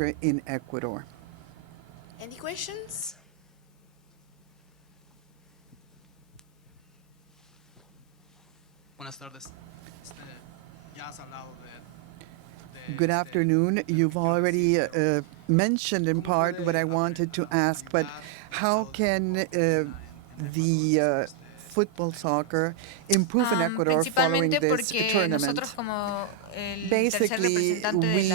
soccer in Ecuador. Any questions? Buenas tardes. Ya has hablado de Good afternoon. You've already mentioned in part what I wanted to ask, but how can the football soccer improve in Ecuador following this tournament? Basically, we,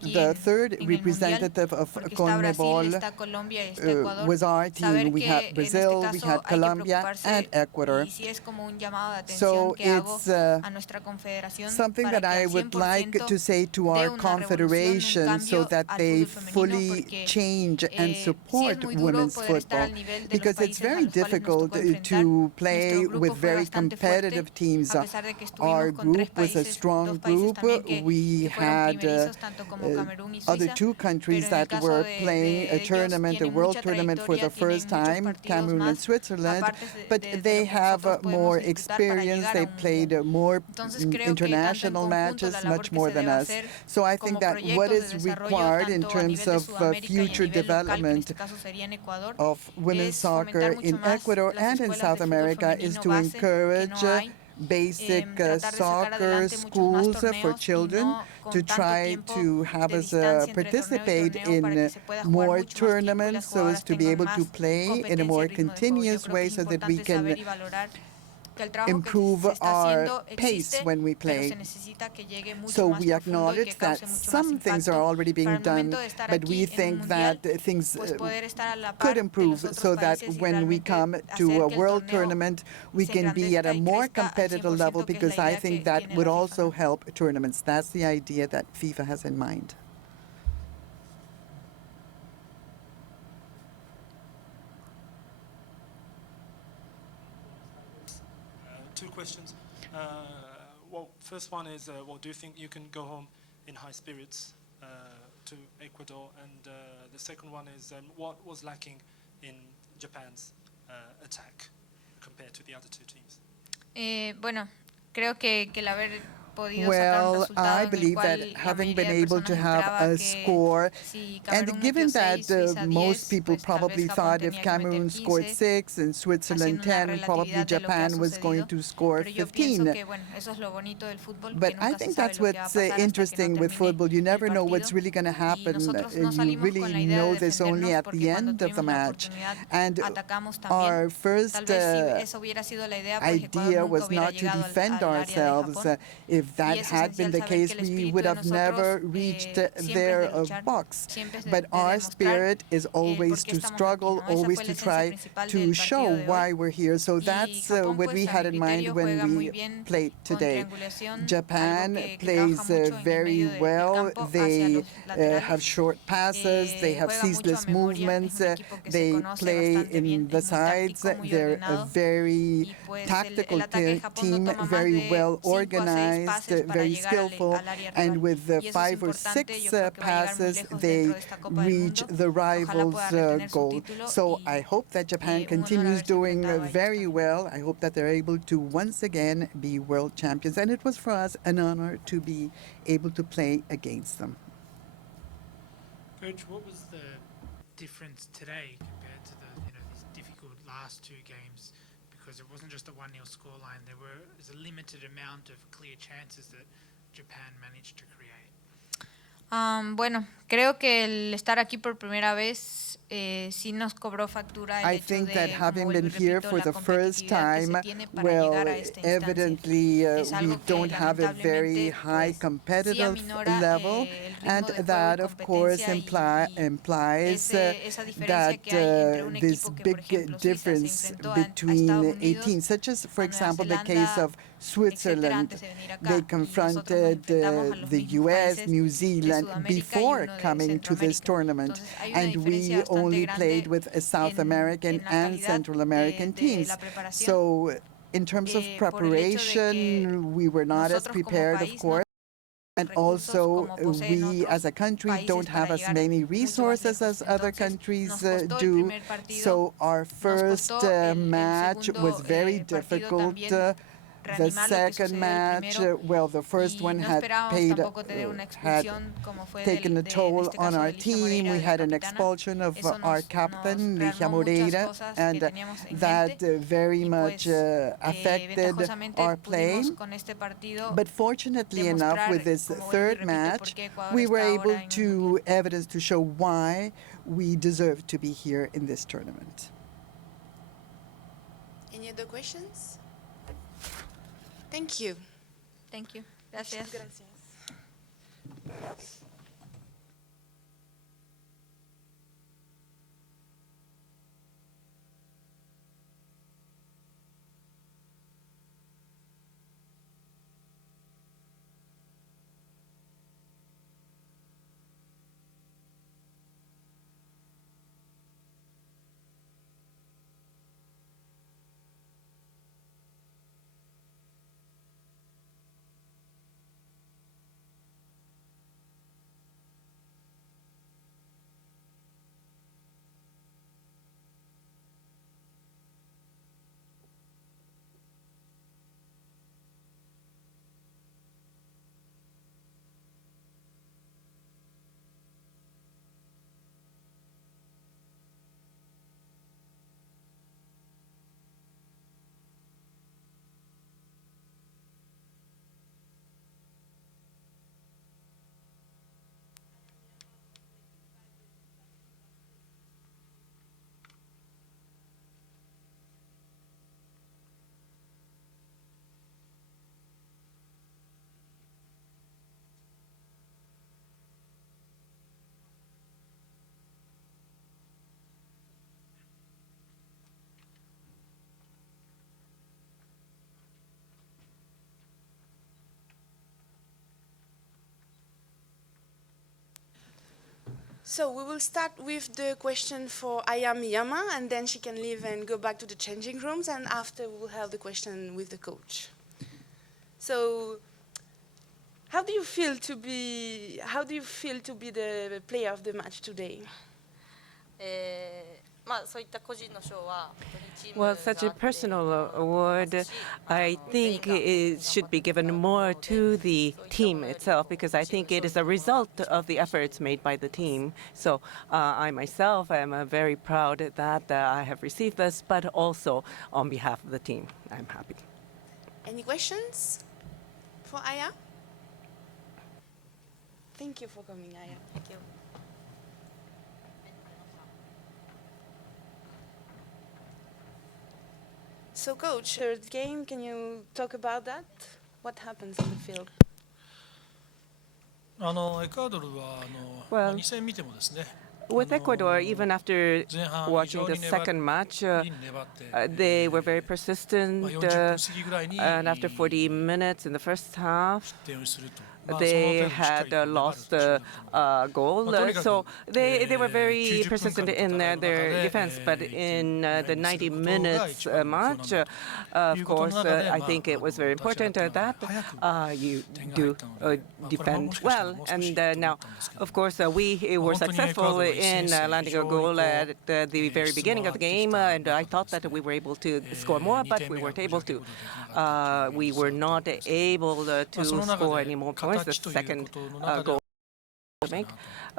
the third representative of CONMEBOL was our team. We had Brazil, we had Colombia, and Ecuador. So it's something that I would like to say to our confederation so that they fully change and support women's football, because it's very difficult to play with very competitive teams. Our group was a strong group. We had other two countries that were playing a tournament, a world tournament for the first time, Cameroon and Switzerland, but they have more experience. They played more international matches, much more than us. So I think that what is required in terms of future development of women's soccer in Ecuador and in South America is to encourage basic soccer schools for children, to try to have us participate in more tournaments so as to be able to play in a more continuous way so that we can improve our pace when we play. So we acknowledge that some things are already being done, but we think that things could improve so that when we come to a world tournament, we can be at a more competitive level, because I think that would also help tournaments. That's the idea that FIFA has in mind. Two questions. Well, first one is, well, do you think you can go home in high spirits to Ecuador? And the second one is, what was lacking in Japan's attack compared to the other two teams? Bueno, creo que el haber Well, I believe that having been able to have a score, and given that most people probably thought if Cameroon scored 6 and Switzerland 10, probably Japan was going to score 15. But I think that's what's interesting with football. You never know what's really going to happen. You really know this only at the end of the match. And our first idea was not to defend ourselves. If that had been the case, we would have never reached their box. But our spirit is always to struggle, always to try to show why we're here. So that's what we had in mind when we played today. Japan plays very well. They have short passes. They have ceaseless movements. They play in the sides. They're a very tactical team, very well organized, very skillful, and with 5 or 6 passes, they reach the rival's goal. So I hope that Japan continues doing very well. I hope that they're able to once again be world champions, and it was for us an honor to be able to play against them. Coach, what was the difference today compared to these difficult last two games? Because it wasn't just a 1-0 scoreline. There's a limited amount of clear chances that Japan managed to create. Bueno, creo que el estar aquí por primera vez sí nos cobró factura el I hecho think that de, having como been vuelvo y here repito, for la the first competitividad que time, se tiene para well, llegar a esta instancia. evidently Es we algo que don't have a very lamentablemente, high pues, sí competitive aminora, level, el ritmo and de juego that y of course competencia implies esa diferencia that que hay entre un this equipo que, por big ejemplo, Suiza se difference enfrentó a between Estados 18, Unidos, such as, for a Nueva example, the case Zelanda, of Switzerland. antes de venir acá, They y nosotros nos confronted enfrentamos a los the mismos US, países New de Zealand Sudamérica y before uno de coming to this Centroamérica. tournament, Entonces, hay una and diferencia we bastante only grande played with South American en la and calidad Central American de teams. la preparación, So in terms of por el hecho de que preparation, we were not as nosotros como prepared, of país course. And also, como poseen we as a country países don't have para as llegar many mucho más resources lejos. as other Entonces, countries nos costó el do. primer partido, So our nos first costó el match segundo, was very partido difficult. también, The second match, well, the first one had taken a toll on our team. We had an expulsion of our captain, Ligia Moreira, and that very much affected our play. But fortunately enough, with this third match, we were able to evidence to show why we deserve to be here in this tournament. Any other questions? Thank you. Thank you. Gracias. Gracias. So we will start with the question for Aya Miyama, and then she can leave and go back to the changing rooms, and after we'll have the question with the coach. So how do you feel to be the player of the match today? Well, such a personal award, I think it should be given more to the team itself, because I think it is a result of the efforts made by the team. So I myself am very proud that I have received this, but also on behalf of the team, I'm happy. Any questions for Aya? Thank you for coming, Aya. Thank you. So, coach, third game, can you talk about that? What happens on the field? Well, with Ecuador, even after watching the second match, they were very persistent, and after 40 minutes in the first half, they had lost a goal. So they were very persistent in their defense. But in the 90 minutes match, of course, I think it was very important that you do defend well. And now, of course, we were successful in landing a goal at the very beginning of the game. And I thought that we were able to score more, but we weren't able to. We were not able to score any more points. The second goal to make.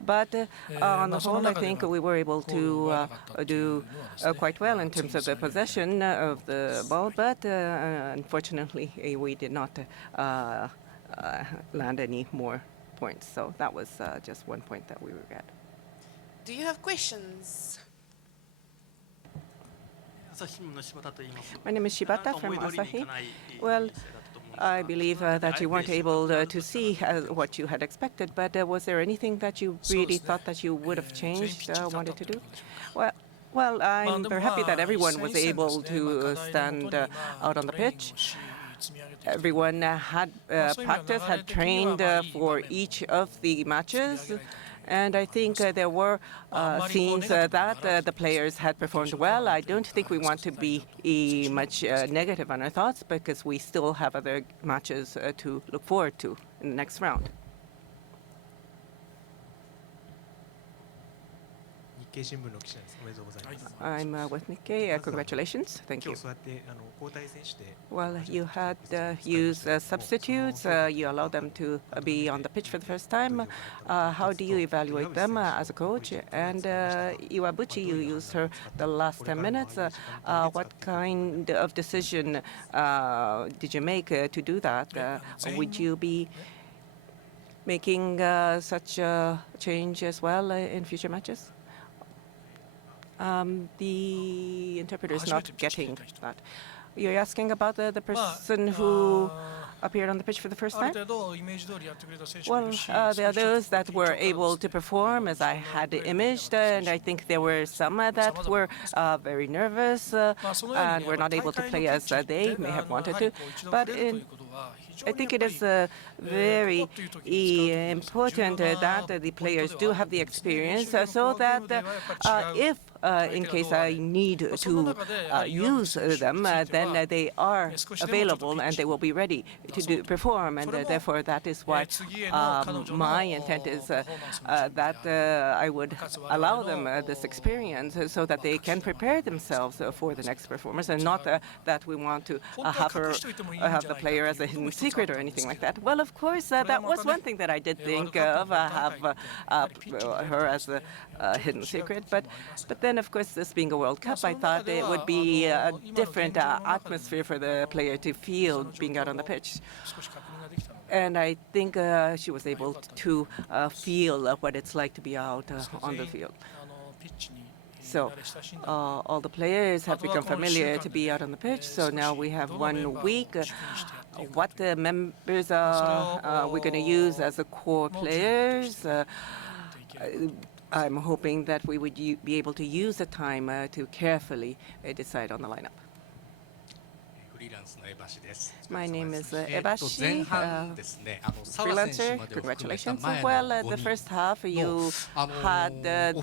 But on the whole, I think we were able to do quite well in terms of the possession of the ball. But unfortunately, we did not land any more points. So that was just one point that we regret. Do you have questions? My name is Shibata from Asahi. Well, I believe that you weren't able to see what you had expected, but was there anything that you really thought that you would have changed, wanted to do? Well, I'm very happy that everyone was able to stand out on the pitch. Everyone had practiced, had trained for each of the matches. And I think there were scenes that the players had performed well. I don't think we want to be much negative on our thoughts, because we still have other matches to look forward to in the next round. I'm with Nikkei. Congratulations. Thank you. Well, you had used substitutes. You allowed them to be on the pitch for the first time. How do you evaluate them as a coach? And Iwabuchi, you used her the last 10 minutes. What kind of decision did you make to do that? Would you be making such a change as well in future matches? The interpreter is not getting that. You're asking about the person who appeared on the pitch for the first time? Well, there are those that were able to perform as I had imaged, and I think there were some that were very nervous and were not able to play as they may have wanted to. But I think it is very important that the players do have the experience so that if in case I need to use them, then they are available and they will be ready to perform. And therefore, that is why my intent is that I would allow them this experience so that they can prepare themselves for the next performance, and not that we want to have the player as a hidden secret or anything like that. Well, of course, that was one thing that I did think of, have her as a hidden secret. But then, of course, this being a World Cup, I thought it would be a different atmosphere for the player to feel being out on the pitch. And I think she was able to feel what it's like to be out on the field. So all the players have become familiar to be out on the pitch. So now we have 1 week. What the members are we're going to use as the core players. I'm hoping that we would be able to use the time to carefully decide on the lineup. My name is Ebashi, freelancer. Congratulations. Well, the first half you had the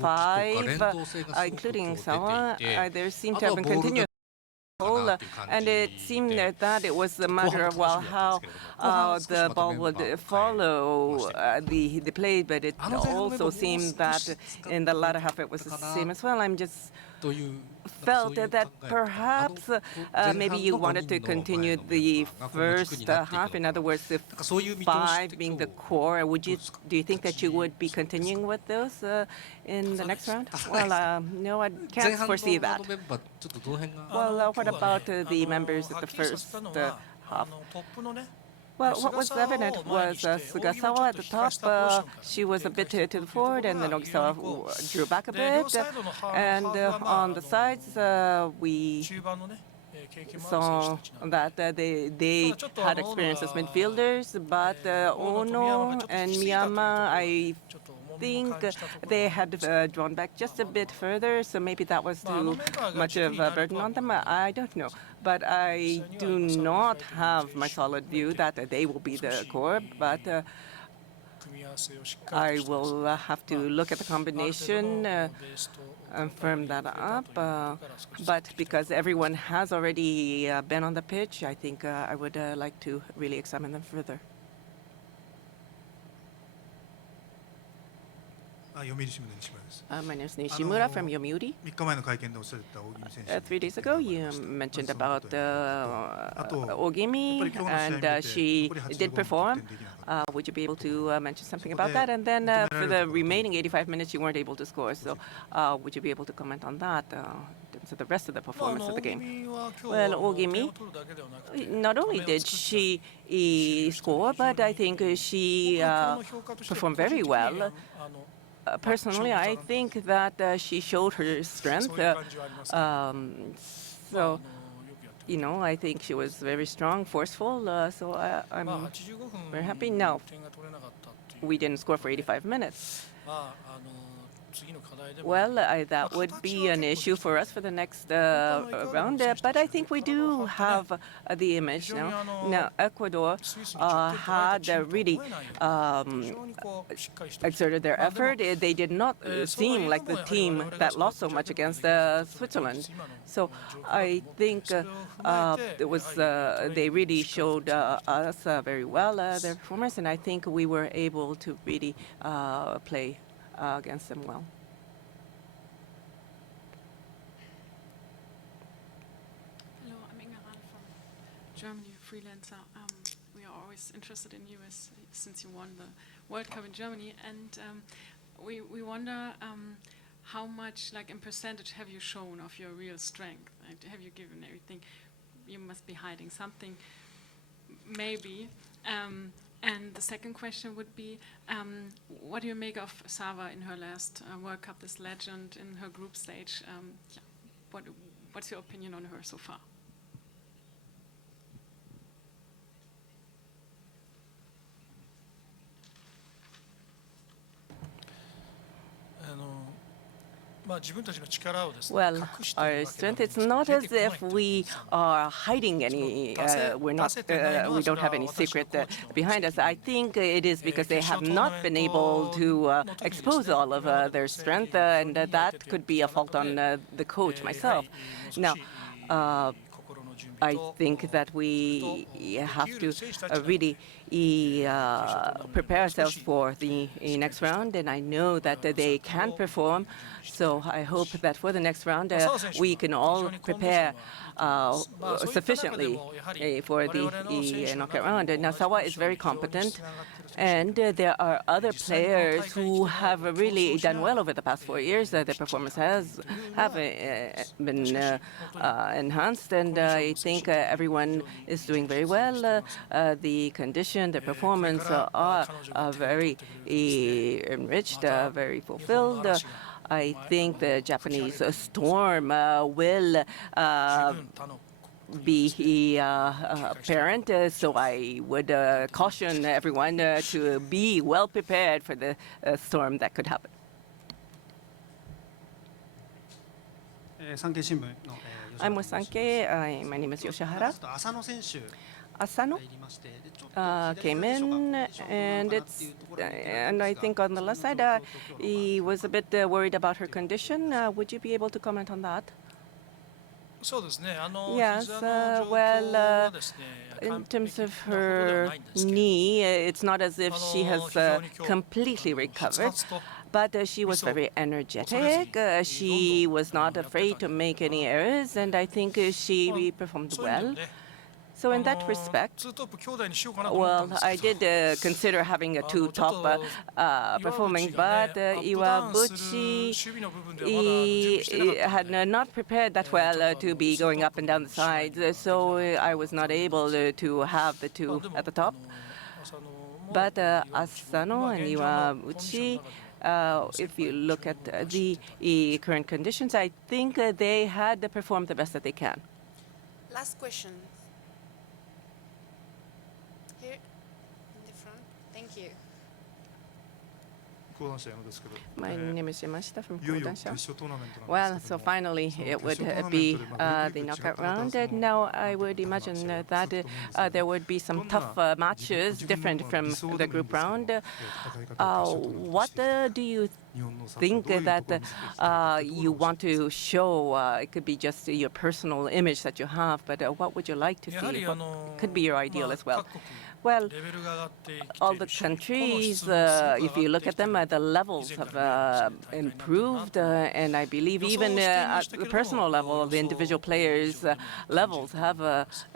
5, including Sawa. There seemed to have been continuous. And it seemed that it was a matter of, well, how the ball would follow the play, but it also seemed that in the latter half it was the same as well. I'm just felt that perhaps maybe you wanted to continue the first half. In other words, the 5 being the core. Do you think that you would be continuing with those in the next round? Well, no, I can't foresee that. Well, what about the members at the first half? Well, what was evident was Sugasawa at the top. She was a bit to the forward, and then Ogisawa drew back a bit. And on the sides, we saw that they had experience as midfielders, but Ono and Miyama, I think they had drawn back just a bit further, so maybe that was too much of a burden on them. I don't know. But I do not have my solid view that they will be the core, but I will have to look at the combination and firm that up. But because everyone has already been on the pitch, I think I would like to really examine them further. My name is Nishimura from Yomiuri. 3 days ago, you mentioned about Ogimi, and she did perform. Would you be able to mention something about that? And then for the remaining 85 minutes, you weren't able to score. So would you be able to comment on that in terms of the rest of the performance of the game? Well, Ogimi, not only did she score, but I think she performed very well. Personally, I think that she showed her strength. So, you know, I think she was very strong, forceful. So I'm very happy. Now, we didn't score for 85 minutes. Well, that would be an issue for us for the next round, but I think we do have the image now. Now, Ecuador had really exerted their effort. They did not seem like the team that lost so much against Switzerland. So I think it was they really showed us very well their performance, and I think we were able to really play against them well. Germany, a freelancer. We are always interested in you since you won the World Cup in Germany, and we wonder how much, like in percentage, have you shown of your real strength? Right? Have you given everything? You must be hiding something, maybe. And the second question would be, what do you make of Sava in her last World Cup, this legend in her group stage? What's your opinion on her so far? Well, our strength, it's not as if we are hiding any, we don't have any secret behind us. I think it is because they have not been able to expose all of their strength, and that could be a fault on the coach, myself. Now, I think that we have to really prepare ourselves for the next round, and I know that they can perform. So I hope that for the next round we can all prepare sufficiently for the knockout round. Now, Sawa is very competent, and there are other players who have really done well over the past 4 years. Their performance have been enhanced, and I think everyone is doing very well. The condition, the performance are very enriched, very fulfilled. I think the Japanese storm will be apparent, so I would caution everyone to be well prepared for the storm that could happen. I'm with Sankei. My name is Yoshihara. Asano came in, and I think on the left side he was a bit worried about her condition. Would you be able to comment on that? Yes, well, in terms of her knee, it's not as if she has completely recovered, but she was very energetic. She was not afraid to make any errors, and I think she performed well. So in that respect, well, I did consider having two top performing, but Iwabuchi had not prepared that well to be going up and down the sides, so I was not able to have the two at the top. But Asano and Iwabuchi, if you look at the current conditions, I think they had performed the best that they can. Last question. Here in the front. Thank you. My name is Yamashita from Kodansha. Well, so finally it would be the knockout round. And now I would imagine that there would be some tough matches different from the group round. What do you think that you want to show? It could be just your personal image that you have, but what would you like to see? What could be your ideal as well? Well, all the countries, if you look at them, the levels have improved, and I believe even at the personal level, the individual players' levels have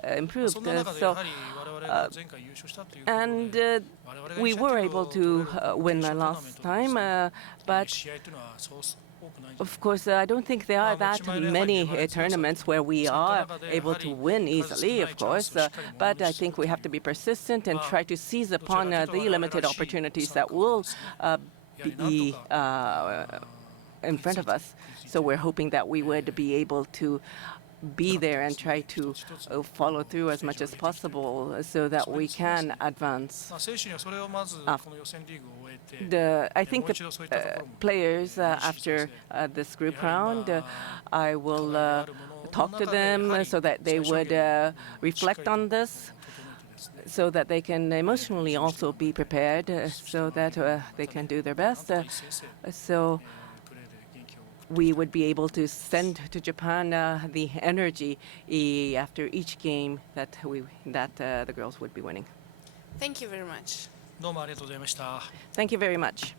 improved. And we were able to win last time, but of course, I don't think there are that many tournaments where we are able to win easily, of course, but I think we have to be persistent and try to seize upon the limited opportunities that will be in front of us. So we're hoping that we would be able to be there and try to follow through as much as possible so that we can advance. I think the players after this group round, I will talk to them so that they would reflect on this, so that they can emotionally also be prepared, so that they can do their best. So we would be able to send to Japan the energy after each game that the girls would be winning. Thank you very much. Thank you very much.